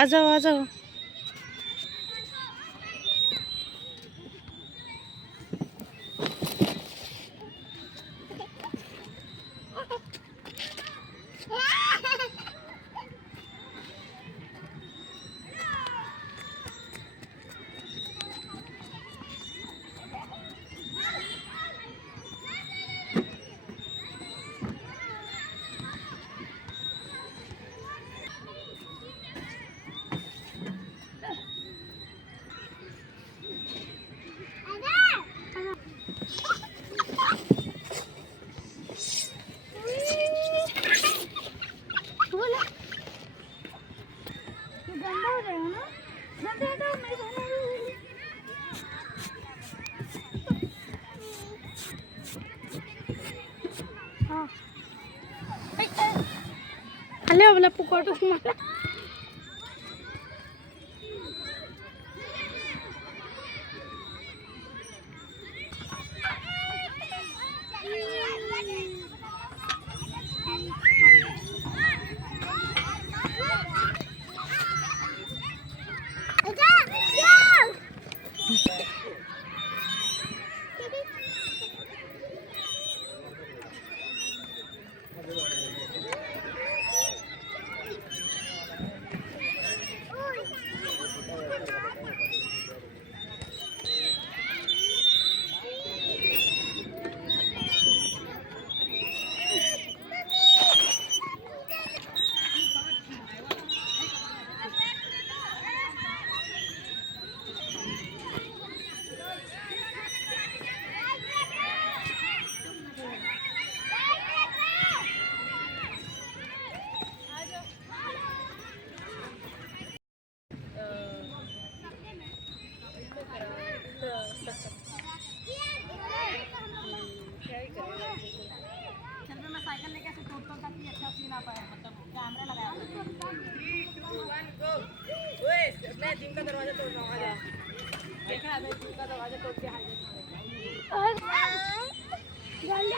आ जाओ आ जाओ। अले वाला पुकाटो मारा। साइकिल लेके ऐसे तोड़ ताकि अच्छा सीन आ पाए, मतलब कैमरा लगाया। 3 2 1 गो। ओए मैं जिम का दरवाजा तोड़ रहा हूं, आ जा। देखा है मैं जिम का दरवाजा तोड़ के हाईवे। जल्दी